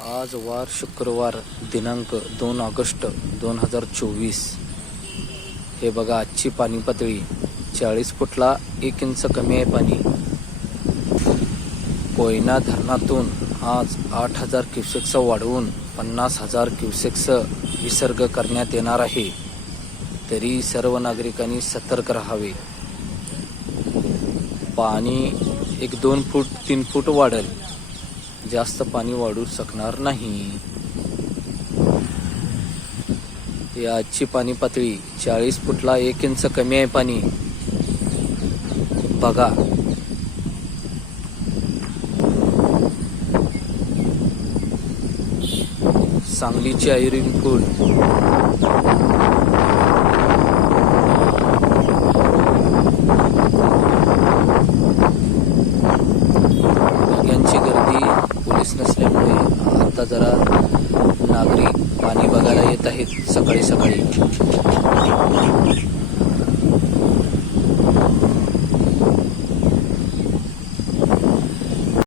आज वार शुक्रवार दिनांक 2 ऑगस्ट 2024. हे बघा आजची पाणी पातळी 40 फुटला 1 इंच कमी आहे पाणी. कोयना धरणातून आज 8,000 क्युसेक्स वाढवून 50,000 क्युसेक्स विसर्ग करण्यात येणार आहे. तरी सर्व नागरिकांनी सतर्क राहावे. पाणी 1-2 फूट 3 फूट वाढेल, जास्त पाणी वाढू शकणार नाही. ही आजची पाणी पातळी 40 फुटला 1 इंच कमी आहे पाणी. बघा सांगलीचे आयुर्विन पूल यांची गर्दी पोलीस नसल्यामुळे आता जरा नागरिक पाणी बघायला येत आहेत सकाळी सकाळी.